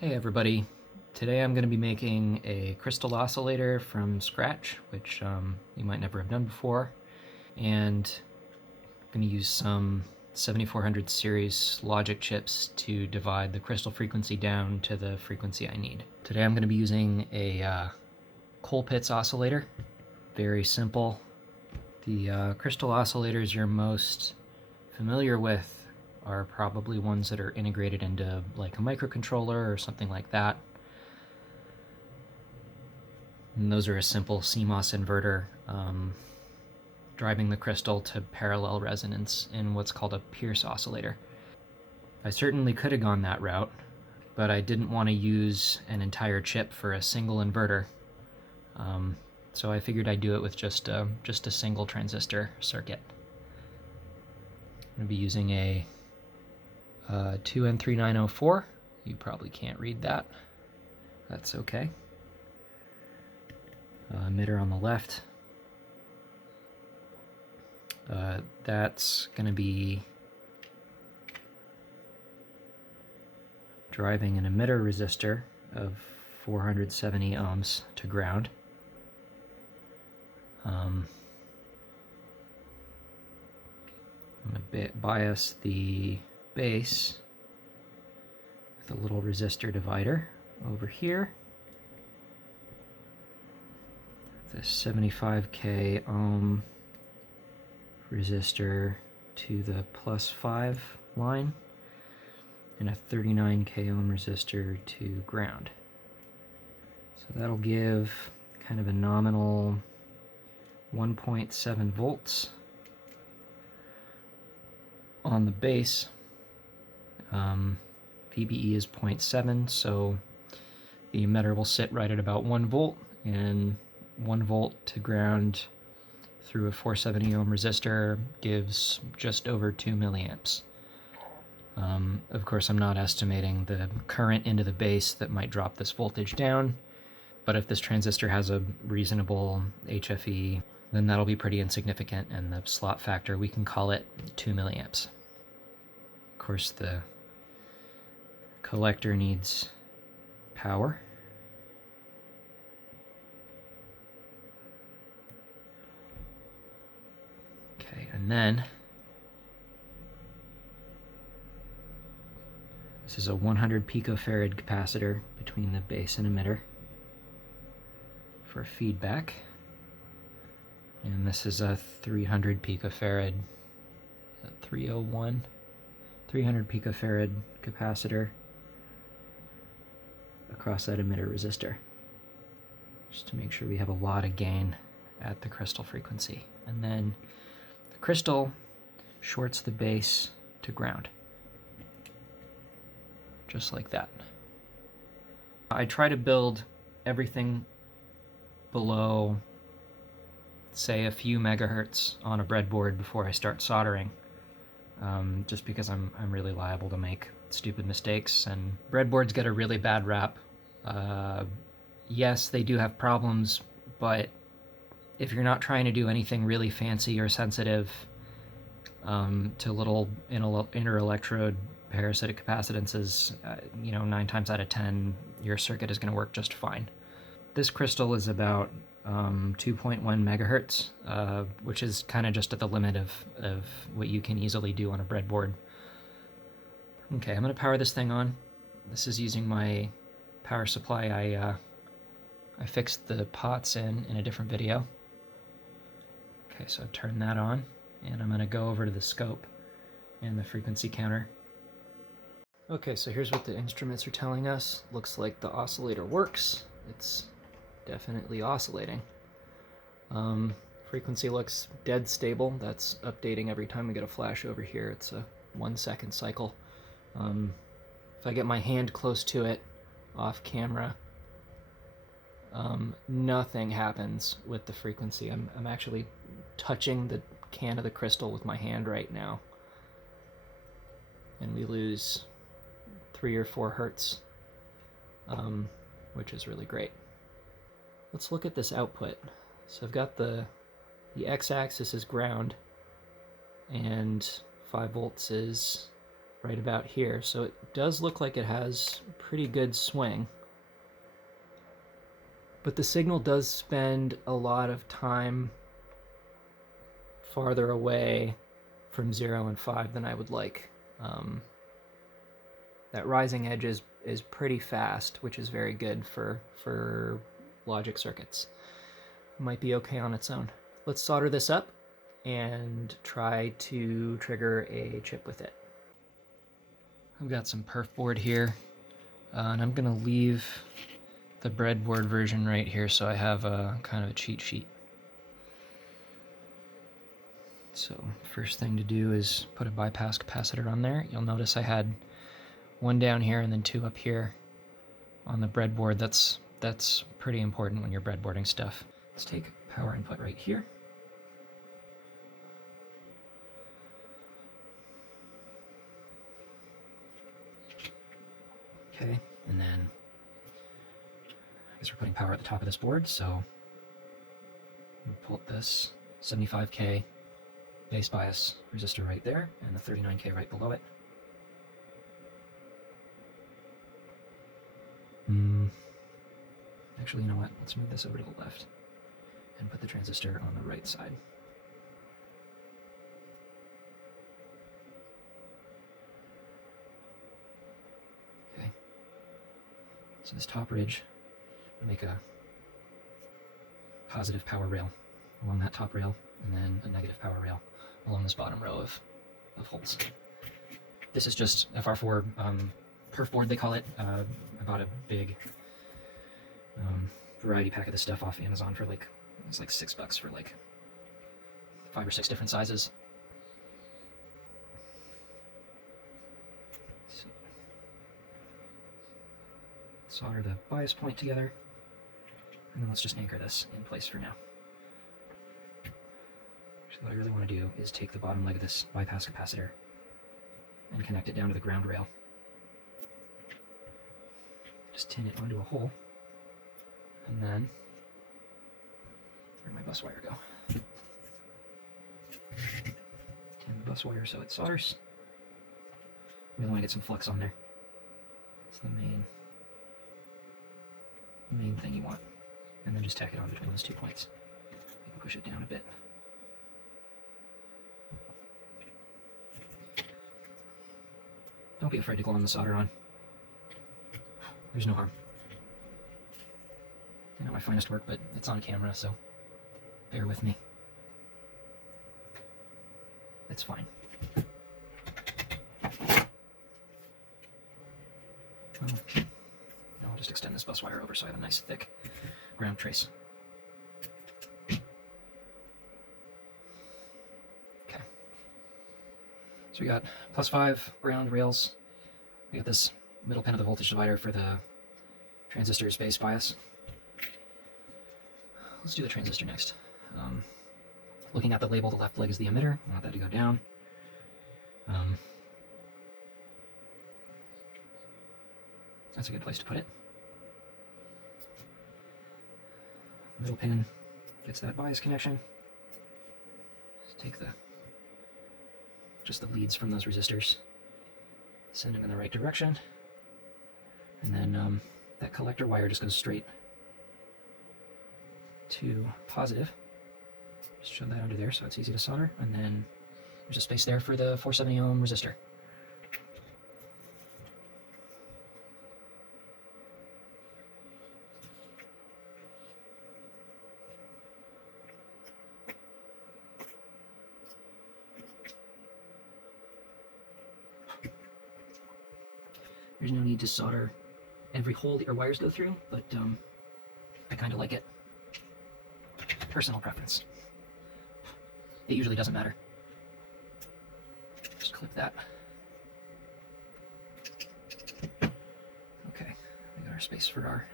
Hey everybody, today I'm going to be making a crystal oscillator from scratch, which you might never have done before, and I'm going to use some 7400 series logic chips to divide the crystal frequency down to the frequency I need. Today I'm going to be using a Colpitts oscillator, very simple. The crystal oscillators you're most familiar with are probably ones that are integrated into like a microcontroller or something like that. And those are a simple CMOS inverter driving the crystal to parallel resonance in what's called a Pierce oscillator. I certainly could have gone that route, but I didn't want to use an entire chip for a single inverter. So I figured I'd do it with just a single transistor circuit. I'm going to be using a 2N3904. You probably can't read that. That's okay. Emitter on the left. That's going to be driving an emitter resistor of 470 ohms to ground. I'm going to bias the base with a little resistor divider over here. The 75k ohm resistor to the +5 line and a 39k ohm resistor to ground. So that'll give kind of a nominal 1.7 volts on the base. VBE is 0.7, so the emitter will sit right at about 1 volt, and 1 volt to ground through a 470 ohm resistor gives just over 2 milliamps. Of course, I'm not estimating the current into the base that might drop this voltage down, but if this transistor has a reasonable HFE, then that'll be pretty insignificant, and the slot factor, we can call it 2 milliamps. Of course, the collector needs power. Okay, and then this is a 100 picofarad capacitor between the base and emitter for feedback. And this is a 300 picofarad, 301, 300 picofarad capacitor across that emitter resistor, just to make sure we have a lot of gain at the crystal frequency. And then the crystal shorts the base to ground, just like that. I try to build everything below, say, a few megahertz on a breadboard before I start soldering, just because I'm really liable to make stupid mistakes, and breadboards get a really bad rap. Yes, they do have problems, but if you're not trying to do anything really fancy or sensitive to little inter-electrode parasitic capacitances, 9 times out of 10, your circuit is going to work just fine. This crystal is about 2.1 megahertz, which is kind of just at the limit of what you can easily do on a breadboard. Okay, I'm going to power this thing on. This is using my power supply I fixed the pots in a different video. Okay, so turn that on, and I'm going to go over to the scope and the frequency counter. Okay, so here's what the instruments are telling us. Looks like the oscillator works. It's definitely oscillating. Frequency looks dead stable. That's updating every time we get a flash over here. It's a 1-second cycle. If I get my hand close to it off camera, nothing happens with the frequency. I'm actually touching the can of the crystal with my hand right now, and we lose 3 or 4 hertz, which is really great. Let's look at this output. So I've got the x-axis is ground, and 5 volts is right about here. So it does look like it has pretty good swing. But the signal does spend a lot of time farther away from 0 and 5 than I would like. That rising edge is pretty fast, which is very good for logic circuits. Might be okay on its own. Let's solder this up and try to trigger a chip with it. I've got some perf board here, and I'm gonna leave the breadboard version right here so I have a kind of a cheat sheet. So first thing to do is put a bypass capacitor on there. You'll notice I had one down here and then two up here on the breadboard. That's pretty important when you're breadboarding stuff. Let's take power input right here. Okay, and then I guess we're putting power at the top of this board, so we'll pull up this 75K base bias resistor right there, and the 39K right below it. Actually, you know what? Let's move this over to the left and put the transistor on the right side. Okay. So this top ridge will make a positive power rail along that top rail, and then a negative power rail along this bottom row of holes. This is just FR4 perf board, they call it. I bought a big variety pack of this stuff off Amazon for like, it's like $6 for like 5 or 6 different sizes. So, solder the bias point together, and then let's just anchor this in place for now. So what I really want to do is take the bottom leg of this bypass capacitor and connect it down to the ground rail. Just tin it onto a hole, and then where'd my bus wire go? Tin the bus wire so it solders. We want to get some flux on there. That's the main thing you want. And then just tack it on between those 2 points. You can push it down a bit. Don't be afraid to glue on the solder on. There's no harm. It's not my finest work, but it's on camera, so bear with me. It's fine. Now I'll just extend this bus wire over so I have a nice thick ground trace. Okay. So we got +5 ground rails. We got this middle pin of the voltage divider for the transistor's base bias. Let's do the transistor next. Looking at the label, the left leg is the emitter. I want that to go down. That's a good place to put it. Middle pin gets that bias connection. Just take just the leads from those resistors, send them in the right direction, and then that collector wire just goes straight to positive. Just shove that under there so it's easy to solder, and then there's a space there for the 470 ohm resistor. There's no need to solder every hole that your wires go through, but I kind of like it. Personal preference. It usually doesn't matter. Just clip that. Okay, we got our space for our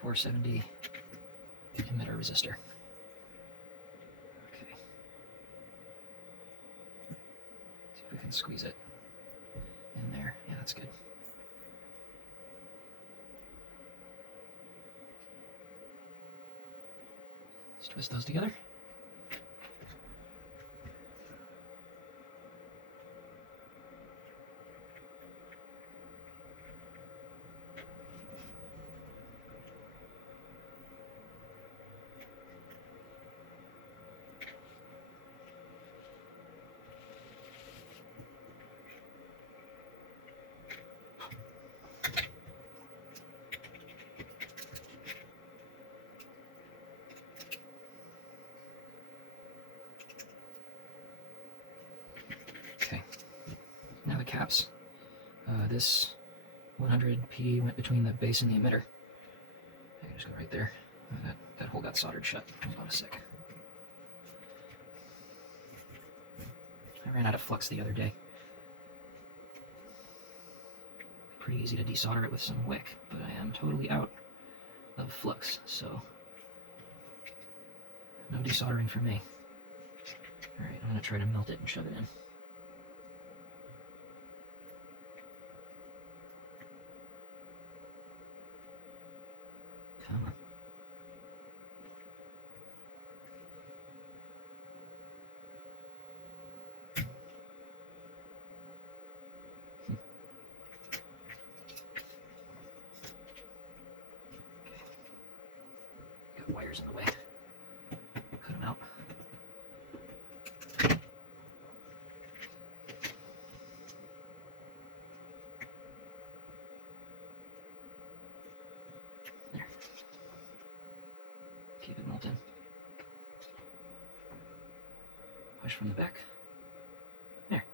470 emitter resistor. Okay. See if we can squeeze it in there. Yeah, that's good. Let's twist those together. this 100p went between the base and the emitter. I can just go right there. That hole got soldered shut. Hold on a sec. I ran out of flux the other day. Pretty easy to desolder it with some wick, but I am totally out of flux, so no desoldering for me. Alright, I'm going to try to melt it and shove it in. Come on. Got wires in the way. Cut them out. There. Keep it molten. Push from the back. There.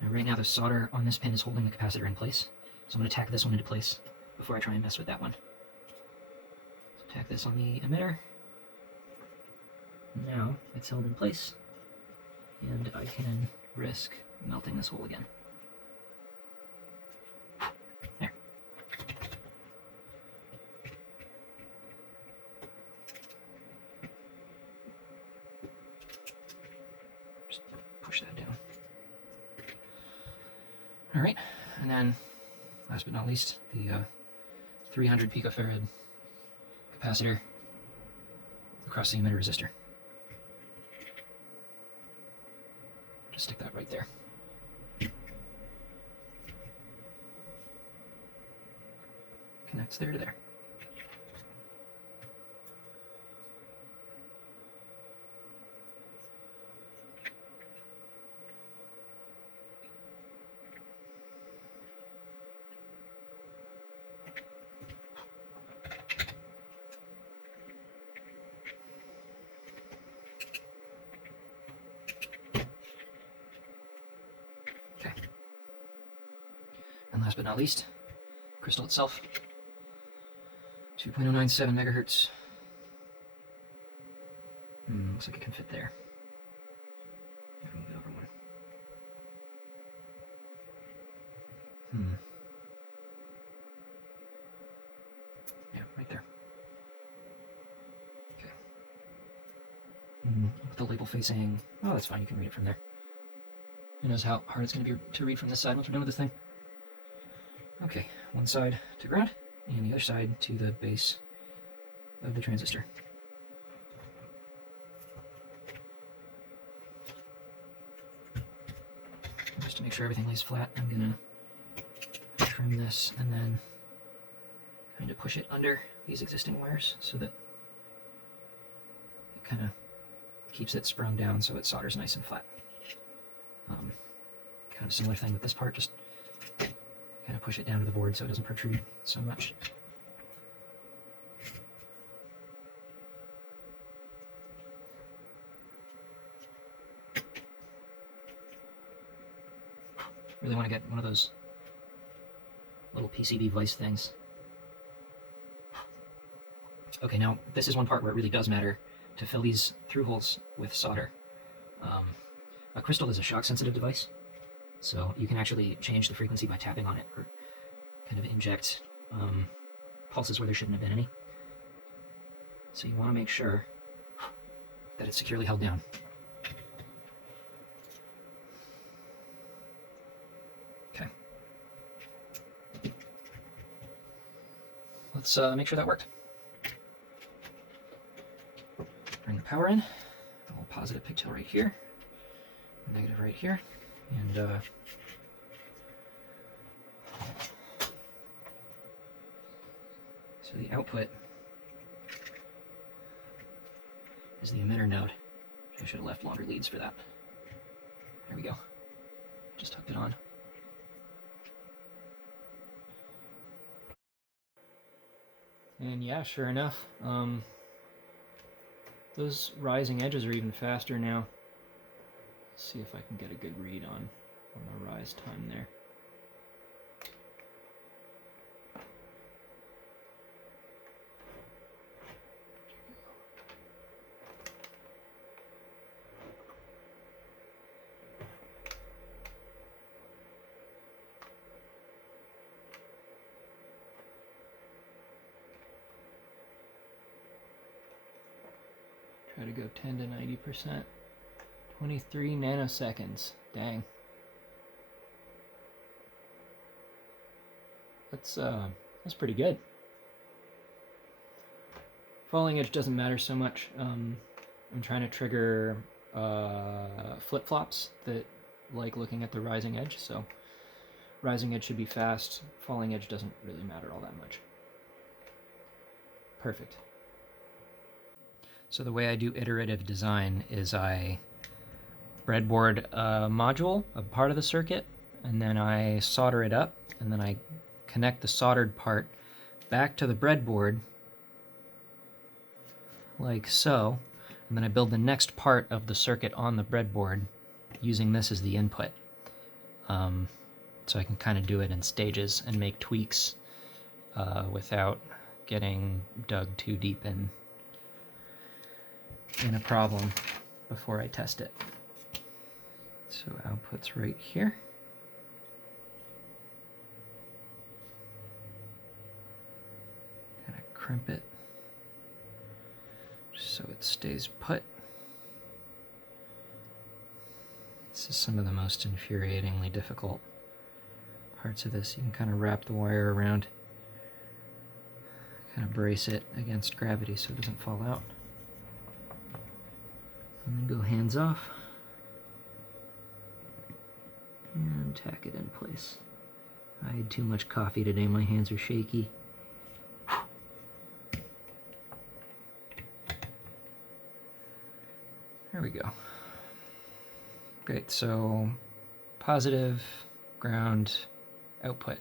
Now right now the solder on this pin is holding the capacitor in place. So I'm going to tack this one into place before I try and mess with that one. So tack this on the emitter. Now it's held in place, and I can risk melting this hole again. There. Just push that down. All right, and then last but not least, the 300 picofarad capacitor across the emitter resistor. Just stick that right there. Connects there to there. And last but not least, crystal itself, 2.097 megahertz. Looks like it can fit there. Gotta move it over one. Yeah, right there. Okay. With the label facing, oh, that's fine, you can read it from there. Who knows how hard it's going to be to read from this side once we're done with this thing. Okay, one side to ground, and the other side to the base of the transistor. Just to make sure everything lays flat, I'm going to trim this and then kind of push it under these existing wires so that it kind of keeps it sprung down so it solders nice and flat. Kind of similar thing with this part, just kind of push it down to the board so it doesn't protrude so much. Really want to get one of those little PCB vise things. Okay, now this is one part where it really does matter to fill these through holes with solder. A crystal is a shock-sensitive device, so you can actually change the frequency by tapping on it or kind of inject pulses where there shouldn't have been any. So you want to make sure that it's securely held down. Okay. Let's make sure that worked. Bring the power in. A little positive pigtail right here. Negative right here. And so the output is the emitter node. I should have left longer leads for that. There we go. Just hooked it on. And yeah, sure enough, those rising edges are even faster now. See if I can get a good read on the rise time there. Try to go 10 to 90%. 23 nanoseconds. Dang. That's pretty good. Falling edge doesn't matter so much. I'm trying to trigger flip-flops that like looking at the rising edge, so rising edge should be fast. Falling edge doesn't really matter all that much. Perfect. So the way I do iterative design is I breadboard a module, a part of the circuit, and then I solder it up, and then I connect the soldered part back to the breadboard, like so, and then I build the next part of the circuit on the breadboard using this as the input. So I can kind of do it in stages and make tweaks without getting dug too deep in a problem before I test it. So output's right here. Kind of crimp it so it stays put. This is some of the most infuriatingly difficult parts of this. You can kind of wrap the wire around, kind of brace it against gravity so it doesn't fall out. And then go hands off and tack it in place. I had too much coffee today, my hands are shaky. There we go. Great, so positive, ground, output.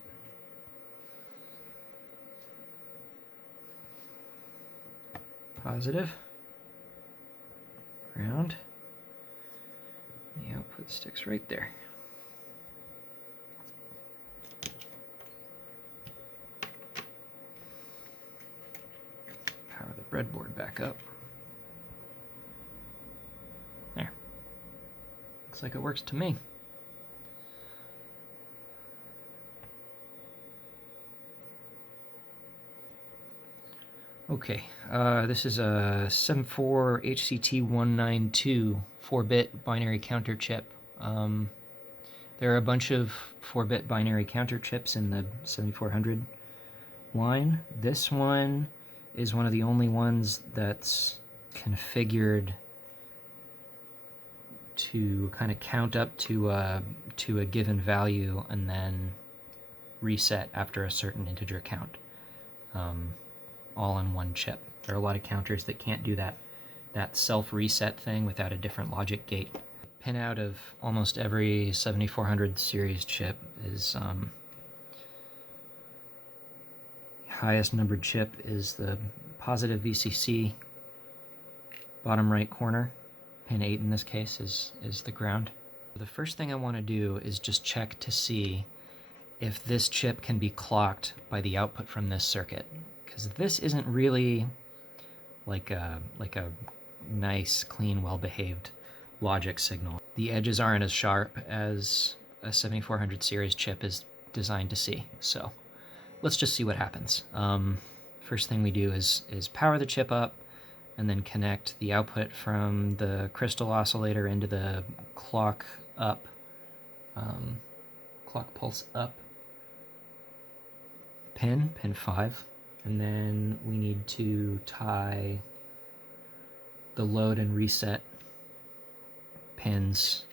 Positive, ground, the output sticks right there. Power the breadboard back up. There. Looks like it works to me. Okay, this is a 74 HCT192 4-bit binary counter chip. There are a bunch of 4-bit binary counter chips in the 7400 line. This one is one of the only ones that's configured to kind of count up to a given value and then reset after a certain integer count. All in one chip. There are a lot of counters that can't do that self-reset thing without a different logic gate. Pinout of almost every 7400 series chip is highest numbered chip is the positive VCC, bottom right corner. Pin 8 in this case is the ground. The first thing I want to do is just check to see if this chip can be clocked by the output from this circuit, because this isn't really like a nice, clean, well-behaved logic signal. The edges aren't as sharp as a 7400 series chip is designed to see. So let's just see what happens. First thing we do is power the chip up and then connect the output from the crystal oscillator into the clock up, clock pulse up pin 5. And then we need to tie the load and reset pins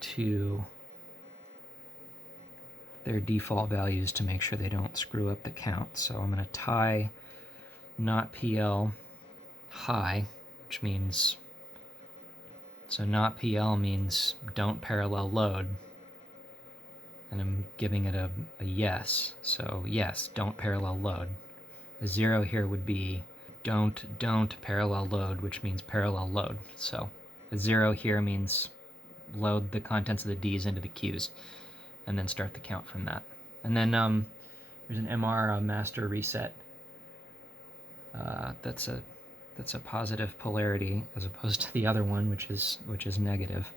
to their default values to make sure they don't screw up the count. So I'm going to tie not PL high, which means, so not PL means don't parallel load. And I'm giving it a yes. So yes, don't parallel load. The 0 here would be don't parallel load, which means parallel load. So A 0 here means load the contents of the Ds into the Qs, and then start the count from that. And then there's an MR master reset. That's a positive polarity as opposed to the other one, which is negative.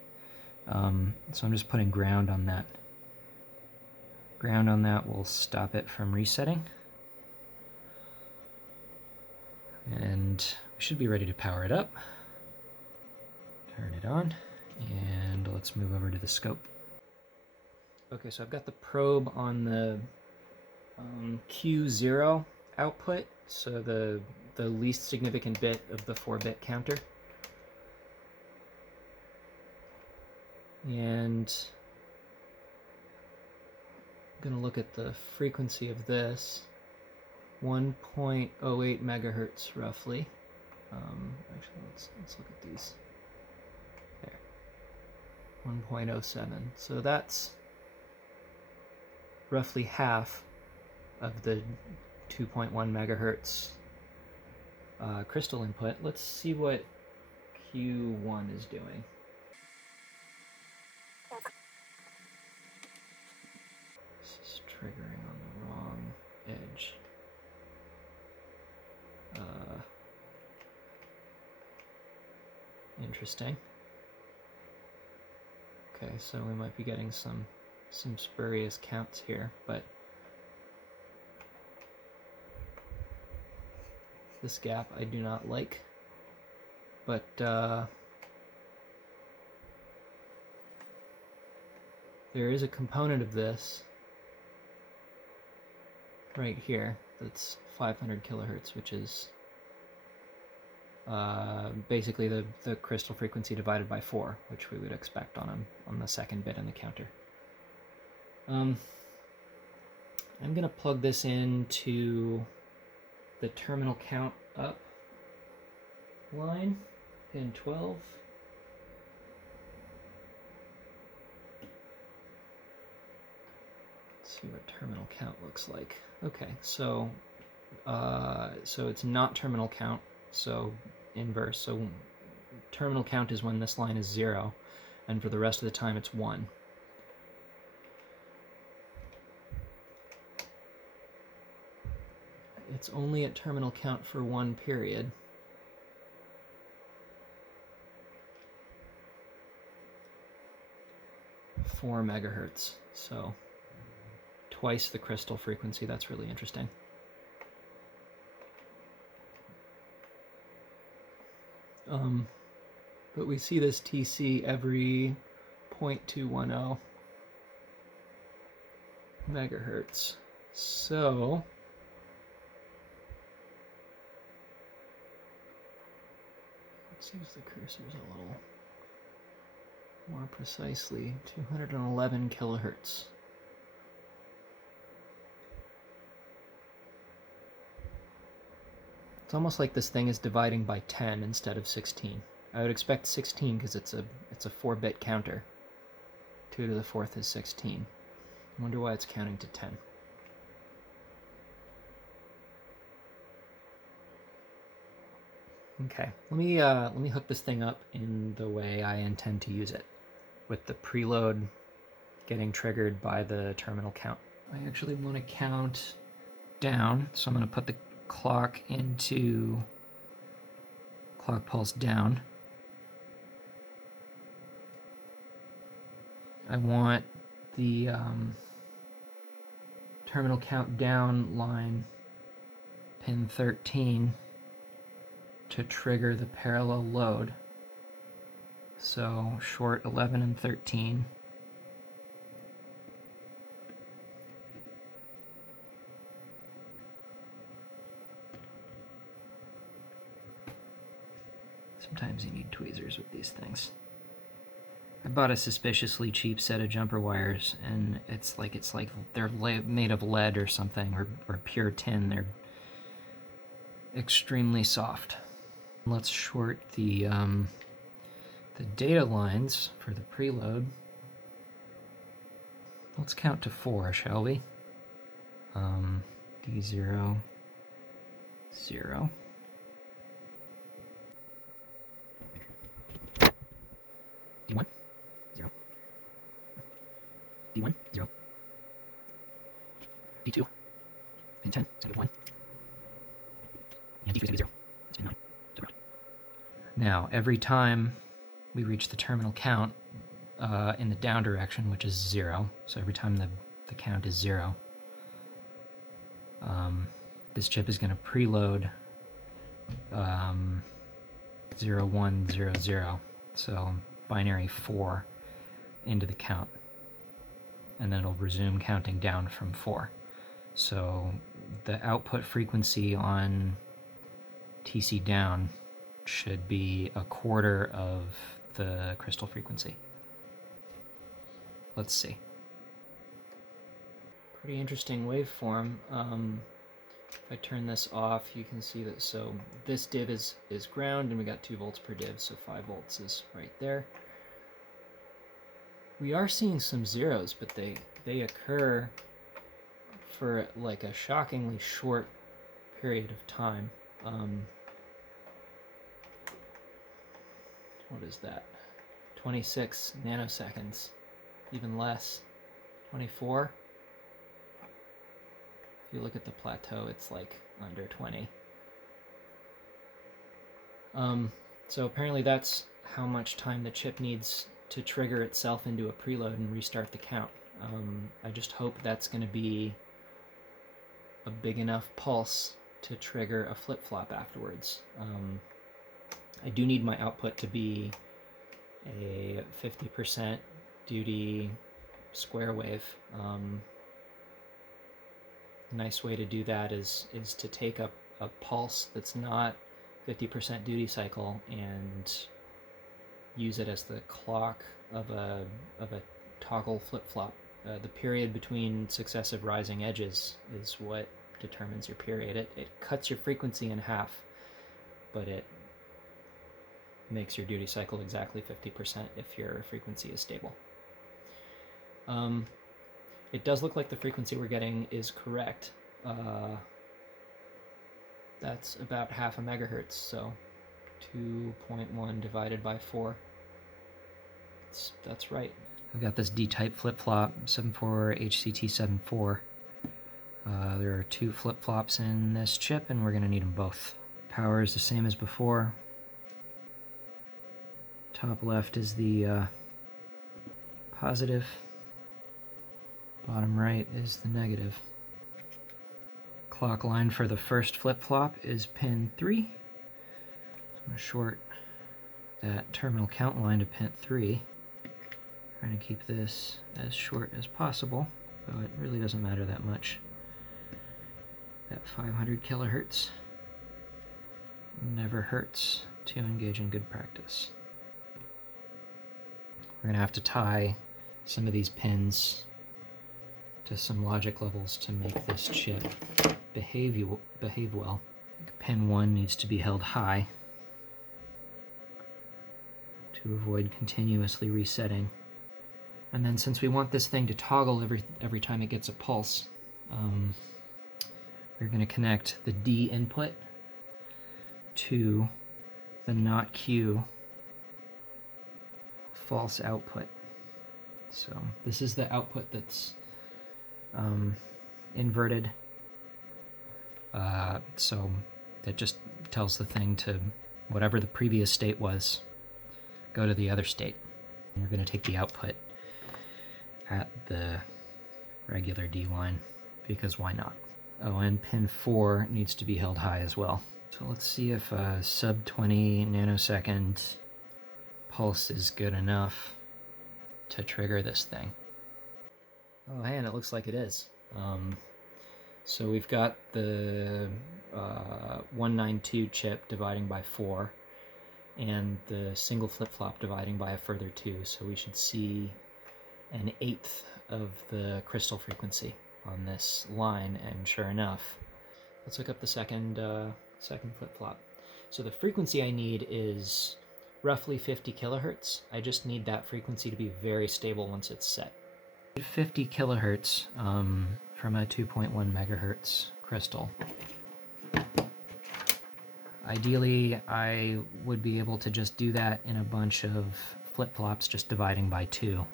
So I'm just putting ground on that. Ground on that will stop it from resetting. And we should be ready to power it up. Turn it on, and let's move over to the scope. Okay, so I've got the probe on the Q0 output, so the least significant bit of the 4-bit counter. And I'm going to look at the frequency of this. 1.08 megahertz roughly. Actually, let's look at these. There, 1.07. So that's roughly half of the 2.1 megahertz crystal input. Let's see what Q1 is doing. This is triggering on the wrong edge. Interesting. Okay, so we might be getting some spurious counts here, but this gap I do not like. But there is a component of this right here that's 500 kilohertz, which is basically the crystal frequency divided by 4, which we would expect on the second bit in the counter. I'm going to plug this into the terminal count up line, pin 12. Let's see what terminal count looks like. Okay, so it's not terminal count, so inverse. So terminal count is when this line is 0, and for the rest of the time it's 1. It's only at terminal count for 1 period. Four megahertz, so twice the crystal frequency. That's really interesting. But we see this TC every 0.210 megahertz. So let's use the cursors a little more precisely. 211 kilohertz. It's almost like this thing is dividing by 10 instead of 16. I would expect 16 because it's a 4-bit counter. 2 to the 4th is 16. I wonder why it's counting to 10. Okay, let me hook this thing up in the way I intend to use it, with the preload getting triggered by the terminal count. I actually want to count down, so I'm going to put the clock into clock pulse down. I want the terminal count down line, pin 13, to trigger the parallel load. So short 11 and 13. Sometimes you need tweezers with these things. I bought a suspiciously cheap set of jumper wires, and it's like they're made of lead or something, or pure tin. They're extremely soft. Let's short the data lines for the preload. Let's count to 4, shall we? D0, 0. D1, 0. D2, pin 10, it's going to be 1. And D3 is going to be 0. It's pin 9, to ground. Now, every time we reach the terminal count in the down direction, which is 0, so every time the count is 0, this chip is going to preload 0, 1, 0, 0, so binary 4 into the count, and then it'll resume counting down from 4. So the output frequency on TC down should be a quarter of the crystal frequency. Let's see. Pretty interesting waveform. If I turn this off, you can see that, so this div is ground, and we got 2 volts per div, so 5 volts is right there. We are seeing some zeros, but they occur for like a shockingly short period of time. What is that? 26 nanoseconds, even less. 24. If you look at the plateau, it's like under 20. So apparently that's how much time the chip needs to trigger itself into a preload and restart the count. I just hope that's going to be a big enough pulse to trigger a flip-flop afterwards. I do need my output to be a 50% duty square wave. A nice way to do that is to take a pulse that's not 50% duty cycle and use it as the clock of a toggle flip-flop. The period between successive rising edges is what determines your period. It cuts your frequency in half, but it makes your duty cycle exactly 50% if your frequency is stable. It does look like the frequency we're getting is correct. That's about half a megahertz, so 2.1 divided by 4. That's right. I've got this D-type flip-flop, 74HCT74. There are 2 flip-flops in this chip, and we're going to need them both. Power is the same as before. Top left is the positive. Bottom right is the negative. Clock line for the first flip-flop is pin 3. I'm going to short that terminal count line to pin 3. Trying to keep this as short as possible, though it really doesn't matter that much. That 500 kilohertz never hurts to engage in good practice. We're going to have to tie some of these pins to some logic levels to make this chip behave well. Pin 1 needs to be held high to avoid continuously resetting. And then since we want this thing to toggle every time it gets a pulse, we're going to connect the D input to the not Q false output. So this is the output that's inverted. So that just tells the thing to, whatever the previous state was, go to the other state. And we're going to take the output at the regular D line, because why not? Oh, and pin 4 needs to be held high as well. So let's see if a sub 20 nanosecond pulse is good enough to trigger this thing. Oh, hey, and it looks like it is. So we've got the 192 chip dividing by 4, and the single flip-flop dividing by a further 2, so we should see an eighth of the crystal frequency on this line, and sure enough. Let's look up the second flip-flop. So the frequency I need is roughly 50 kilohertz. I just need that frequency to be very stable once it's set. 50 kilohertz from a 2.1 megahertz crystal. Ideally, I would be able to just do that in a bunch of flip-flops, just dividing by 2.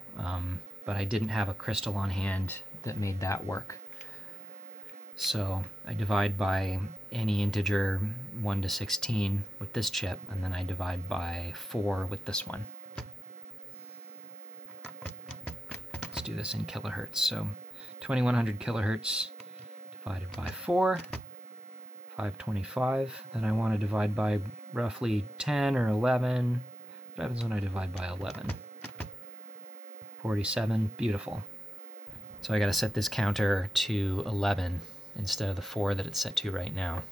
but I didn't have a crystal on hand that made that work. So I divide by any integer 1 to 16 with this chip, and then I divide by 4 with this one. Let's do this in kilohertz. So 2100 kilohertz divided by 4, 525. Then I want to divide by roughly 10 or 11. What happens when I divide by 11? 47. Beautiful. So I got to set this counter to 11 instead of the 4 that it's set to right now.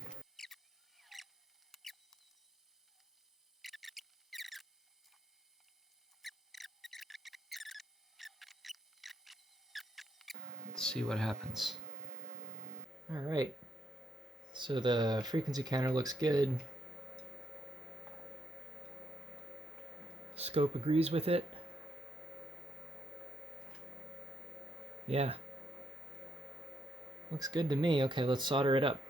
Let's see what happens. All right. So the frequency counter looks good. Scope agrees with it. Yeah. Looks good to me. Okay, let's solder it up.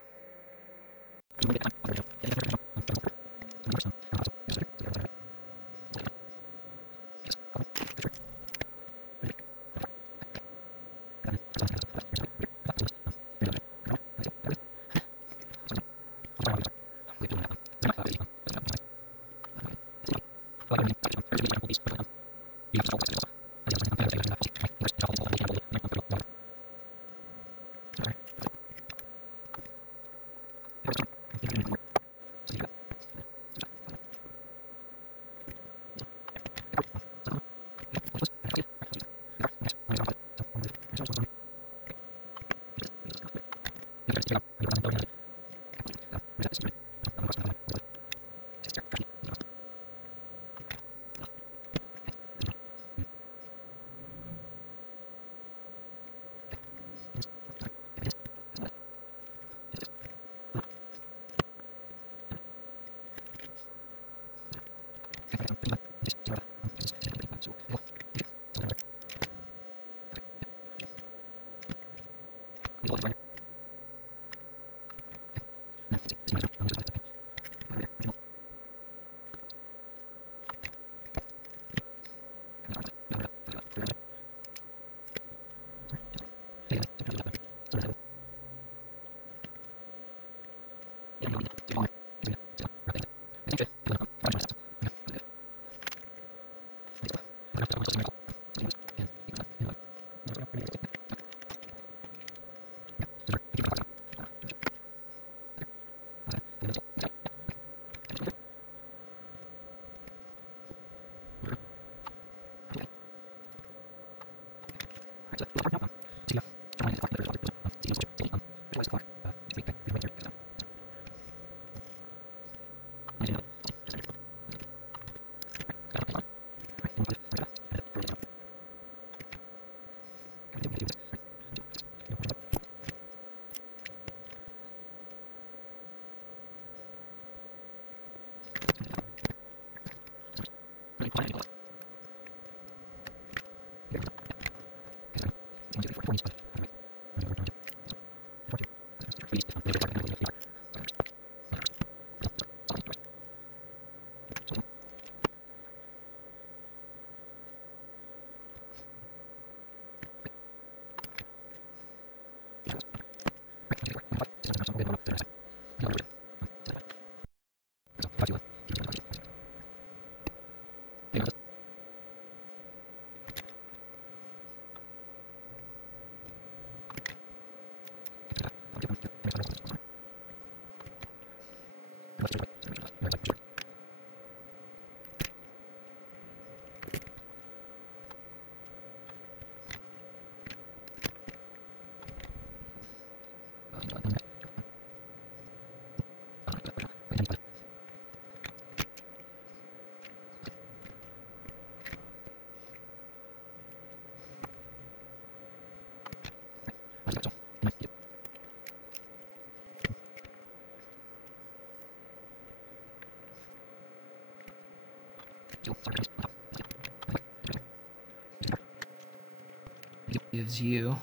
Gives you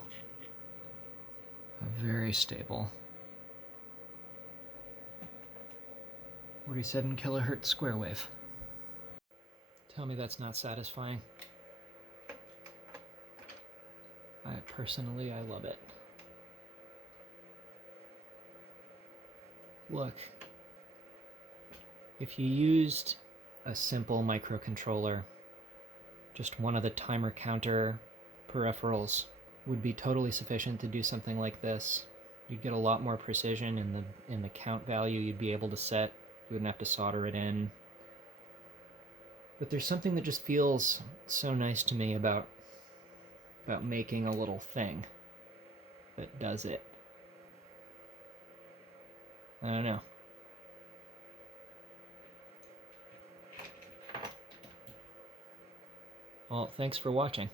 a very stable 47 kilohertz square wave. Tell me that's not satisfying. Personally, I love it. Look, if you used a simple microcontroller, just one of the timer counter peripherals would be totally sufficient to do something like this. You'd get a lot more precision in the count value you'd be able to set. You wouldn't have to solder it in. But there's something that just feels so nice to me about making a little thing that does it. I don't know. Well, thanks for watching.